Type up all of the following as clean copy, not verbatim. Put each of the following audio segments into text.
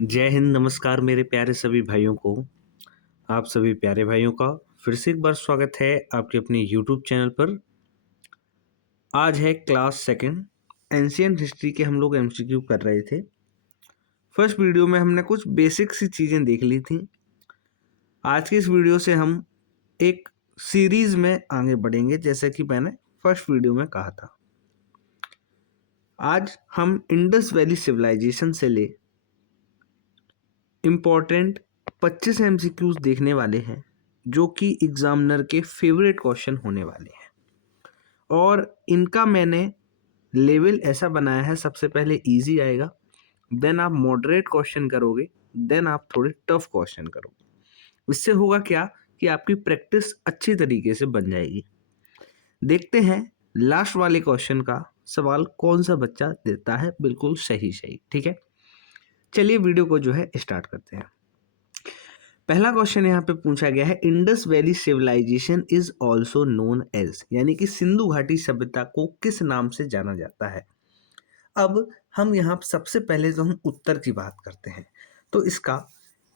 जय हिंद, नमस्कार मेरे प्यारे सभी भाइयों को। आप सभी प्यारे भाइयों का फिर से एक बार स्वागत है आपके अपने यूट्यूब चैनल पर। आज है क्लास सेकंड, एंशियंट हिस्ट्री के हम लोग एमसीक्यू कर रहे थे। फर्स्ट वीडियो में हमने कुछ बेसिक सी चीज़ें देख ली थी। आज की इस वीडियो से हम एक सीरीज में आगे बढ़ेंगे, जैसे कि मैंने फर्स्ट वीडियो में कहा था। आज हम इंडस वैली सिविलाइजेशन से ले इम्पॉर्टेंट 25 एमसीक्यूज देखने वाले हैं, जो कि एग्जामिनर के फेवरेट क्वेश्चन होने वाले हैं। और इनका मैंने लेवल ऐसा बनाया है, सबसे पहले इजी आएगा, देन आप मॉडरेट क्वेश्चन करोगे, देन आप थोड़े टफ क्वेश्चन करोगे। इससे होगा क्या कि आपकी प्रैक्टिस अच्छी तरीके से बन जाएगी। देखते हैं लास्ट वाले क्वेश्चन का सवाल कौन सा बच्चा देता है बिल्कुल सही सही। ठीक है, चलिए वीडियो को जो है स्टार्ट करते हैं। पहला क्वेश्चन यहाँ पे पूछा गया है, Indus valley civilization is also known as, यानी कि सिंधु घाटी सभ्यता को किस नाम से जाना जाता है। अब हम यहाँ सबसे पहले तो हम उत्तर की बात करते हैं, तो इसका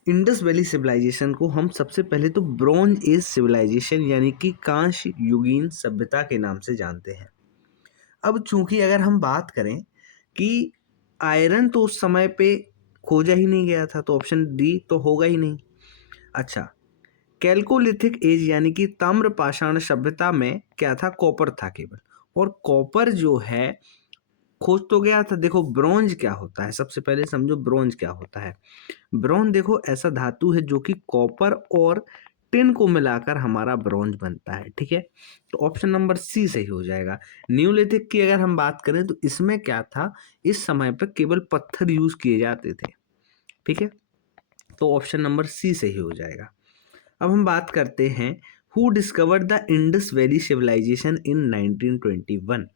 इंडस वैली सिविलाइजेशन को हम सबसे पहले तो ब्रॉन्ज एज सिविलाइजेशन यानी कि कांस्य युगीन सभ्यता के नाम से जानते हैं। अब चूंकि अगर हम बात करें कि आयरन तो उस समय पे खोजा ही नहीं गया था, तो ऑप्शन डी तो होगा ही नहीं। अच्छा, कैल्कोलिथिक एज यानी कि ताम्रपाषाण सभ्यता में क्या था, कॉपर था केवल। और कॉपर जो है खोज तो गया था। देखो ब्रॉन्ज क्या होता है, सबसे पहले समझो ब्रॉन्ज क्या होता है। ब्रॉन्ज देखो ऐसा धातु है जो कि कॉपर और टिन को मिलाकर हमारा ब्रॉन्ज बनता है। ठीक है, तो ऑप्शन नंबर सी सही हो जाएगा। न्यूलिथिक की अगर हम बात करें तो इसमें क्या था, इस समय पर केवल पत्थर यूज किए जाते थे। ठीक है, तो ऑप्शन नंबर सी सही हो जाएगा। अब हम बात करते हैं who discovered the Indus valley civilization in 1921।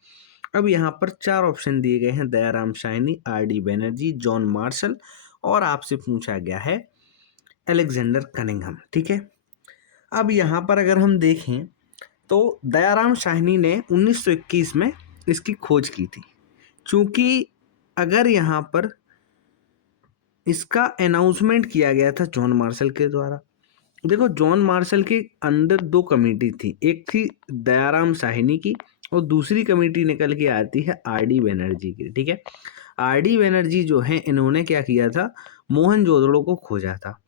अब यहाँ पर चार ऑप्शन दिए गए हैं, Dayaram Sahni, R D Banerji, John Marshall, और आपसे पूछा गया है अलेक्जेंडर कनिंघम। ठीक है, अब यहाँ पर अगर हम देखें तो दयाराम शाइनी ने 1921 में इसकी खोज की थी। चूंकि अगर यहाँ पर इसका अनाउंसमेंट किया गया था जॉन मार्शल के द्वारा। देखो जॉन मार्शल के अंदर दो कमेटी थी, एक थी दयाराम साहनी की और दूसरी कमेटी निकल के आती है आर डी बनर्जी की। ठीक है, आर डी बनर्जी जो है इन्होंने क्या किया था, मोहनजोदड़ो को खोजा था।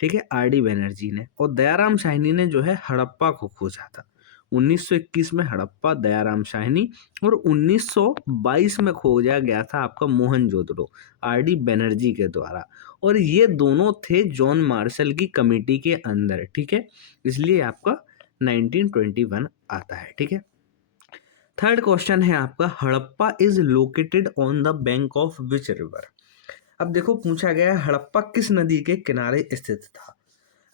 ठीक है, आर डी बनर्जी ने, और दयाराम साहनी ने जो है हड़प्पा को खोजा था। 1921 में हड़प्पा दयाराम साहनी, और 1922 में खोजा गया था आपका मोहनजोदड़ो आर डी बनर्जी के द्वारा। और ये दोनों थे जॉन मार्शल की कमेटी के अंदर। ठीक है, इसलिए आपका 1921 आता है। ठीक है, थर्ड क्वेश्चन है आपका, Harappa is located on the bank of which river. अब देखो पूछा गया है हड़प्पा किस नदी के किनारे स्थित था।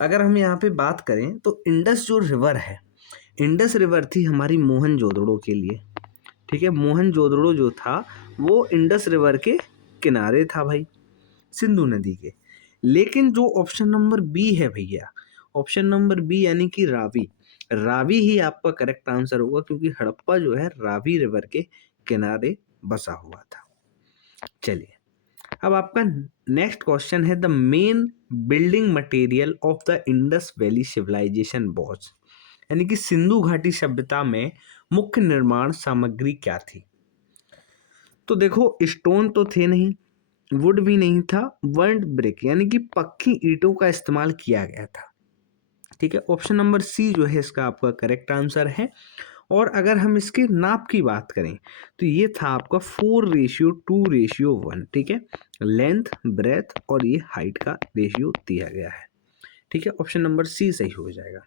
अगर हम यहाँ पे बात करें तो इंडस जो रिवर है, इंडस रिवर थी हमारी मोहनजोदड़ो के लिए। ठीक है, मोहनजोदड़ो जो था वो इंडस रिवर के किनारे था भाई, सिंधु नदी के। लेकिन जो ऑप्शन नंबर बी है भैया, ऑप्शन नंबर बी यानी कि रावी, रावी ही आपका करेक्ट आंसर होगा, क्योंकि हड़प्पा जो है रावी रिवर के किनारे बसा हुआ था। चलिए, अब आपका नेक्स्ट क्वेश्चन है, the main building material of the Indus valley civilization was, यानी कि सिंधु घाटी सभ्यता में मुख्य निर्माण सामग्री क्या थी। तो देखो स्टोन तो थे नहीं, वुड भी नहीं था, बर्न्ड ब्रिक यानी कि पक्की ईंटों का इस्तेमाल किया गया था। ठीक है, ऑप्शन नंबर सी जो है इसका आपका करेक्ट आंसर है। और अगर हम इसके नाप की बात करें तो ये था आपका 4:2:1। ठीक है, लेंथ, ब्रेथ और ये हाइट का रेशियो दिया गया है। ठीक है, ऑप्शन नंबर सी सही हो जाएगा।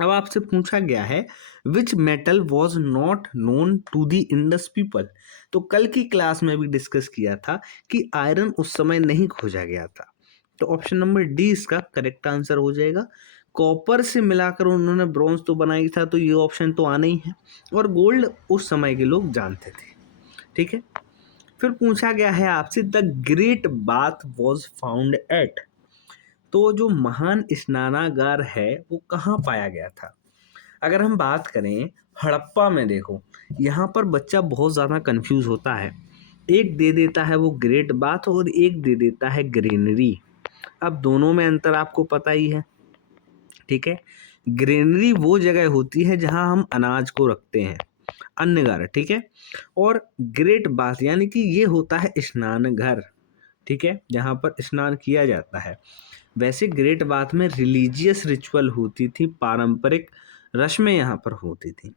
अब आपसे पूछा गया है which metal was not known to the Indus people. तो कल की क्लास में भी डिस्कस किया था कि आयरन उस समय नहीं खोजा गया था, तो ऑप्शन नंबर डी इसका करेक्ट आंसर हो जाएगा। कॉपर से मिलाकर उन्होंने ब्रॉन्ज तो बनाई था, तो ये ऑप्शन तो आना ही है। और गोल्ड उस समय के लोग जानते थे। ठीक है, फिर पूछा गया है आपसे the great bath was found at. तो जो महान स्नानागार है वो कहाँ पाया गया था। अगर हम बात करें हड़प्पा में, देखो यहाँ पर बच्चा बहुत ज़्यादा कंफ्यूज होता है एक दे देता है वो ग्रेट बाथ और एक दे देता है ग्रेनरी। अब दोनों में अंतर आपको पता ही है, ठीक है। ग्रेनरी वो जगह होती है जहां हम अनाज को रखते हैं, अन्न घर, ठीक है। और ग्रेट बाथ यानी कि ये होता है स्नान घर, ठीक है, जहाँ पर स्नान किया जाता है। वैसे ग्रेट बाथ में रिलीजियस रिचुअल होती थी, पारंपरिक रस्में यहाँ पर होती थी।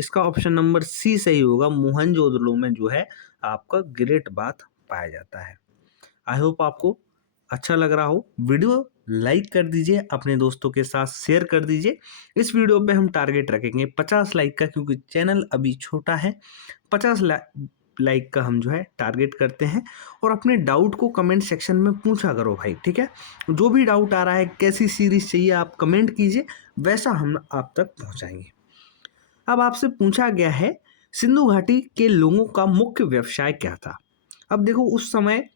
इसका ऑप्शन नंबर सी सही होगा। मोहनजोदड़ो में जो है आपका ग्रेट बाथ पाया जाता है। आई होप आपको अच्छा लग रहा हो। वीडियो लाइक कर दीजिए, अपने दोस्तों के साथ शेयर कर दीजिए। इस वीडियो पे हम टारगेट रखेंगे 50 लाइक का, क्योंकि चैनल अभी छोटा है। 50 लाइक का हम जो है टारगेट करते हैं। और अपने डाउट को कमेंट सेक्शन में पूछा करो भाई, ठीक है। जो भी डाउट आ रहा है, कैसी सीरीज चाहिए, आप कमेंट कीजिए, वैसा हम आप तक पहुंचाएंगे। अब आपसे पूछा गया है सिंधु घाटी के लोगों का मुख्य व्यवसाय क्या था। अब देखो, उस समय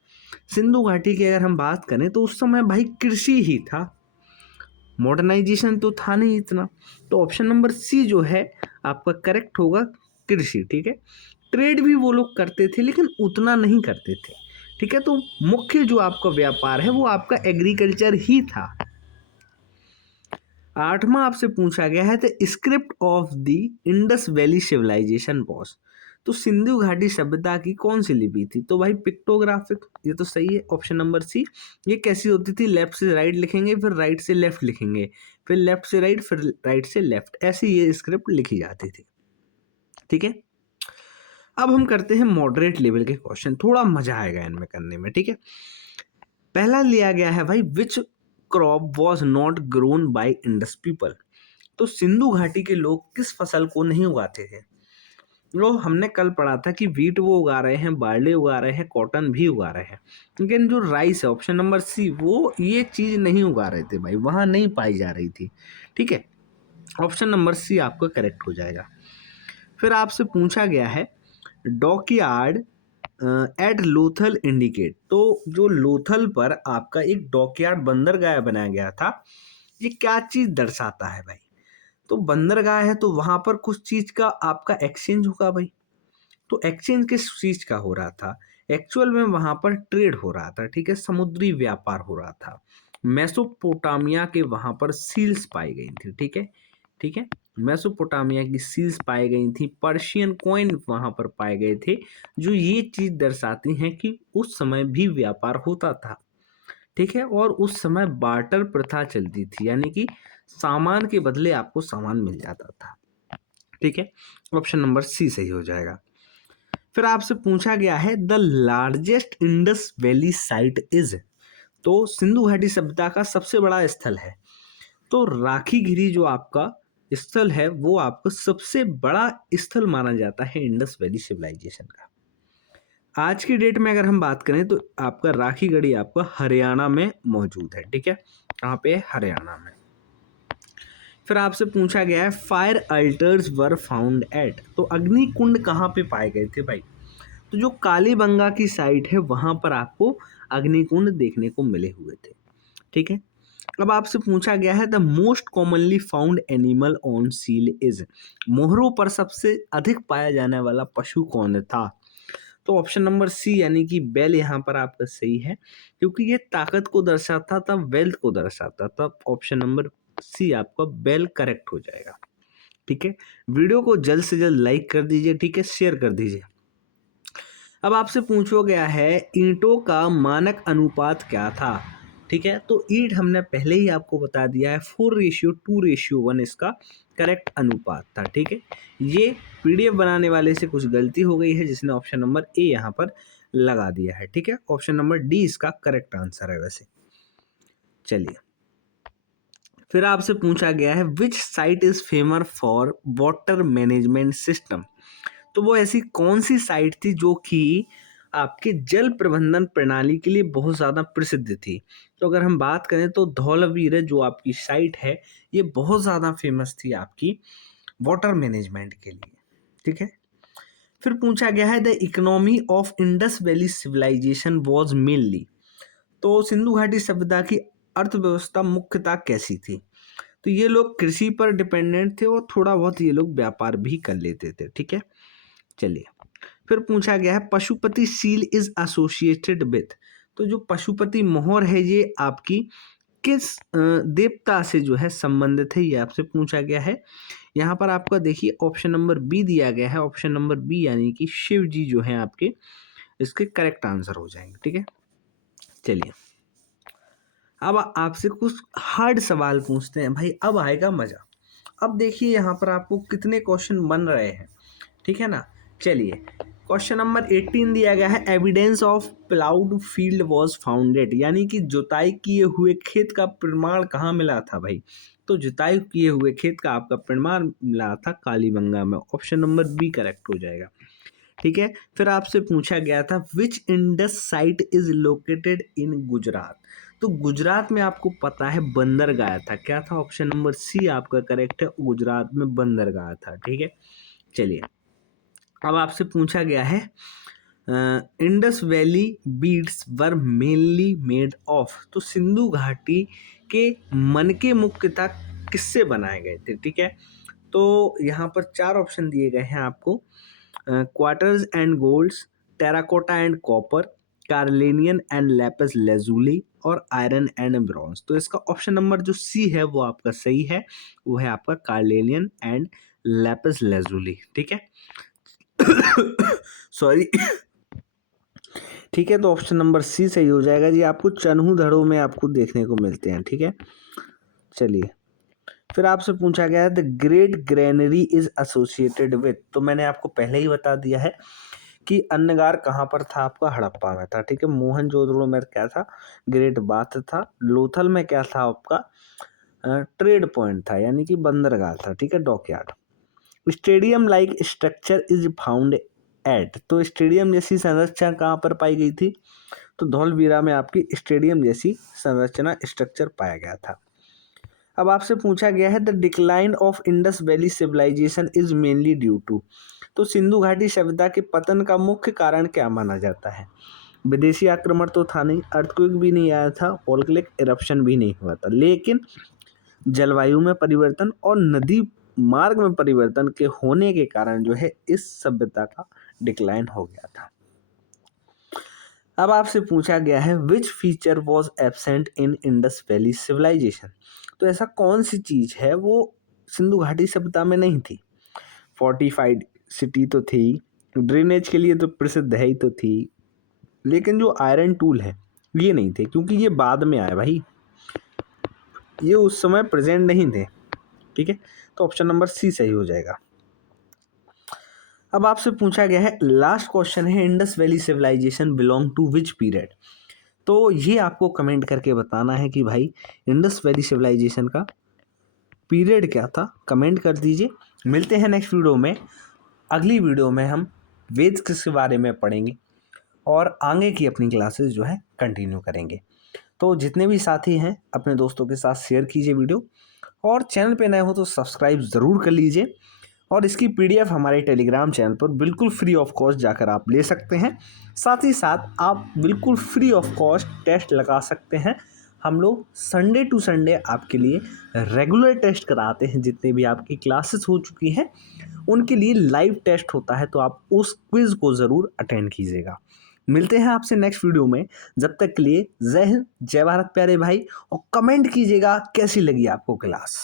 सिंधु घाटी की अगर हम बात करें तो उस समय भाई कृषि ही था, मॉडर्नाइजेशन तो था नहीं इतना। तो ऑप्शन नंबर सी जो है आपका करेक्ट होगा, कृषि, ठीक है। ट्रेड भी वो लोग करते थे लेकिन उतना नहीं करते थे, ठीक है। तो मुख्य जो आपका व्यापार है वो आपका एग्रीकल्चर ही था। आठवां आपसे पूछा गया है the script of the Indus valley civilization was. तो सिंधु घाटी सभ्यता की कौन सी लिपि थी। तो भाई पिक्टोग्राफिक, ये तो सही है, ऑप्शन नंबर सी। ये कैसी होती थी, लेफ्ट से राइट लिखेंगे, फिर राइट से लेफ्ट लिखेंगे, फिर लेफ्ट से राइट, फिर राइट से लेफ्ट, ऐसी ये स्क्रिप्ट लिखी जाती थी, ठीक है। अब हम करते हैं मॉडरेट लेवल के क्वेश्चन, थोड़ा मजा आएगा इनमें करने में, ठीक है। पहला लिया गया है भाई, which crop was not grown by Indus people. तो सिंधु घाटी के लोग किस फसल को नहीं उगाते थे। लो, हमने कल पढ़ा था कि वीट वो उगा रहे हैं, बार्ले उगा रहे हैं, कॉटन भी उगा रहे हैं, लेकिन जो राइस है, ऑप्शन नंबर सी, वो ये चीज नहीं उगा रहे थे भाई, वहां नहीं पाई जा रही थी, ठीक है। ऑप्शन नंबर सी आपका करेक्ट हो जाएगा। फिर आपसे पूछा गया है डॉकयार्ड एट लोथल इंडिकेट। तो जो लोथल पर आपका एक डॉकयार्ड बंदरगाह बनाया गया था, ये क्या चीज दर्शाता है भाई। तो बंदरगाह है तो वहां पर कुछ चीज का आपका एक्सचेंज होगा भाई। तो एक्सचेंज किस चीज का हो रहा था, एक्चुअल में वहां पर ट्रेड हो रहा था, ठीक है, समुद्री व्यापार हो रहा था। मेसोपोटामिया के वहां पर सील्स पाई गई थी, ठीक है, ठीक है। मेसोपोटामिया की सील्स पाई गई थी, पर्शियन कॉइन वहां पर पाए गए थे, जो ये चीज दर्शाती हैं कि उस समय भी व्यापार होता था, ठीक है। और उस समय बार्टर प्रथा चलती थी, यानी कि सामान के बदले आपको सामान मिल जाता था, ठीक है। ऑप्शन नंबर सी सही हो जाएगा। फिर आपसे पूछा गया है the largest Indus valley site is. तो सिंधु घाटी सभ्यता का सबसे बड़ा स्थल है, तो राखी गिरी जो आपका स्थल है वो आपका सबसे बड़ा स्थल माना जाता है इंडस वैली सिविलाइजेशन का। आज की डेट में अगर हम बात करें तो आपका राखी गढ़ी आपका हरियाणा में मौजूद है, ठीक है, कहाँ पे, हरियाणा में। फिर आपसे पूछा गया है fire altars were found at. तो अग्नि कुंड कहाँ पे पाए गए थे भाई। तो जो कालीबंगा की साइट है वहां पर आपको अग्निकुंड देखने को मिले हुए थे, ठीक है। अब आपसे पूछा गया है the most commonly found animal on seal is. मोहरों पर सबसे अधिक पाया जाने वाला पशु कौन था। तो ऑप्शन नंबर सी यानी कि बैल यहाँ पर आपका सही है, क्योंकि ये ताकत को दर्शाता था, वेल्थ को दर्शाता था। ऑप्शन नंबर सी आपका बैल करेक्ट हो जाएगा, ठीक है। वीडियो को जल्द से जल्द लाइक कर दीजिए, ठीक है, शेयर कर दीजिए। अब आपसे पूछा गया है ईंटों का मानक अनुपात क्या था, ठीक है। तो ईंट हमने पहले ही आपको बता दिया है 4:2:1 इसका करेक्ट अनुपात था, ठीक है। ये पीडीएफ बनाने वाले से कुछ गलती हो गई है, जिसने ऑप्शन नंबर ए यहाँ पर लगा दिया है, ठीक है। ऑप्शन नंबर डी इसका करेक्ट आंसर है वैसे। चलिए, फिर आपसे पूछा गया है विच site is famous for water management system. तो वो ऐसी कौन सी साइट थी जो कि आपके जल प्रबंधन प्रणाली के लिए बहुत ज़्यादा प्रसिद्ध थी। तो अगर हम बात करें तो धौलावीर जो आपकी साइट है, ये बहुत ज़्यादा फेमस थी आपकी वाटर मैनेजमेंट के लिए, ठीक है। फिर पूछा गया है the economy of Indus valley civilization was mainly. तो सिंधु घाटी सभ्यता की अर्थव्यवस्था मुख्यतः कैसी थी। तो ये लोग कृषि पर डिपेंडेंट थे और थोड़ा बहुत ये लोग व्यापार भी कर लेते थे, ठीक है। चलिए, फिर पूछा गया है Pashupati seal is associated with, तो जो पशुपति मोहर है ये आपकी किस देवता से जो है संबंधित है, ये आपसे पूछा गया है। यहाँ पर आपका देखिए ऑप्शन नंबर बी दिया गया है, ऑप्शन नंबर बी यानी कि शिव जी जो है आपके इसके करेक्ट आंसर हो जाएंगे। ठीक है, चलिए अब आपसे कुछ हार्ड सवाल पूछते हैं भाई, अब आएगा मजा। अब देखिए यहाँ पर आपको कितने क्वेश्चन बन रहे हैं, ठीक है ना। चलिए क्वेश्चन नंबर 18 दिया गया है evidence of ploughed field was founded, यानी कि जुताई किए हुए खेत का प्रमाण कहाँ मिला था भाई। तो जुताई किए हुए खेत का आपका प्रमाण मिला था कालीबंगा में, ऑप्शन नंबर बी करेक्ट हो जाएगा। ठीक है, फिर आपसे पूछा गया था which Indus site is located in Gujarat, तो गुजरात में आपको पता है बंदरगाह था, क्या था, ऑप्शन नंबर सी आपका करेक्ट है, गुजरात में बंदरगाह था। ठीक है, चलिए अब आपसे पूछा गया है Indus valley beads were mainly made of, तो सिंधु घाटी के मनके मुख्यतः किससे बनाए गए थे। ठीक है, तो यहाँ पर चार ऑप्शन दिए गए हैं आपको, quartz and golds, terracotta and copper, carnelian and lapis lazuli और आयरन एंड ब्रॉन्ज। तो इसका ऑप्शन नंबर जो सी है वो आपका सही है, वो है आपका कार्लेनियन एंड लैपिस लेजुली। ठीक है सॉरी ठीक है, तो ऑप्शन नंबर सी सही हो जाएगा जी, आपको चन्हू धड़ों में आपको देखने को मिलते हैं। ठीक है, चलिए फिर आपसे पूछा गया है the great granary is associated with, तो मैंने आपको पहले ही बता दिया है कि अन्नगार कहाँ पर था, आपका हड़प्पा में था। ठीक है, मोहनजोदड़ो में क्या था, ग्रेट बाथ था, लोथल में क्या था आपका ट्रेड पॉइंट था यानी कि बंदरगाह था। ठीक है, dockyard. Stadium like structure is found at, तो स्टेडियम जैसी संरचना कहाँ पर पाई गई थी, तो धौलवीरा में आपकी स्टेडियम जैसी संरचना स्ट्रक्चर पाया गया था। अब आपसे पूछा गया है the decline of Indus valley civilization is mainly due to, तो सिंधु घाटी सभ्यता के पतन का मुख्य कारण क्या माना जाता है। विदेशी आक्रमण तो था नहीं, अर्थक्वेक भी नहीं आया था, वोल्केनिक इरप्शन भी नहीं हुआ था, लेकिन जलवायु में परिवर्तन और नदी मार्ग में परिवर्तन के होने के कारण जो है इस सभ्यता का डिक्लाइन हो गया था। अब आपसे पूछा गया है which feature was absent in Indus valley civilization, तो ऐसा कौन सी चीज है वो सिंधु घाटी सभ्यता में नहीं थी। फोर्टिफाइड सिटी तो थी, ड्रेनेज के लिए तो प्रसिद्ध है ही तो थी, लेकिन जो आयरन टूल है ये नहीं थे, क्योंकि ये बाद में आए भाई, ये उस समय प्रेजेंट नहीं थे। ठीक है, तो ऑप्शन नंबर सी सही हो जाएगा। अब आपसे पूछा गया है लास्ट क्वेश्चन है Indus valley civilization belong to which period, तो ये आपको कमेंट करके बताना है कि भाई इंडस वैली सिविलाइजेशन का पीरियड क्या था, कमेंट कर दीजिए। मिलते हैं नेक्स्ट वीडियो में, अगली वीडियो में हम वेद के बारे में पढ़ेंगे और आगे की अपनी क्लासेस जो है कंटिन्यू करेंगे। तो जितने भी साथी हैं अपने दोस्तों के साथ शेयर कीजिए वीडियो, और चैनल पे नए हो तो सब्सक्राइब ज़रूर कर लीजिए, और इसकी पीडीएफ हमारे टेलीग्राम चैनल पर बिल्कुल फ्री ऑफ कॉस्ट जाकर आप ले सकते हैं। साथ ही साथ आप बिल्कुल फ्री ऑफ कॉस्ट टेस्ट लगा सकते हैं। हम लोग संडे टू संडे आपके लिए रेगुलर टेस्ट कराते हैं, जितने भी आपकी क्लासेस हो चुकी हैं उनके लिए लाइव टेस्ट होता है, तो आप उस क्विज़ को ज़रूर अटेंड कीजिएगा। मिलते हैं आपसे नेक्स्ट वीडियो में, जब तक के लिए जय हिंद, जय भारत प्यारे भाई, और कमेंट कीजिएगा कैसी लगी आपको क्लास।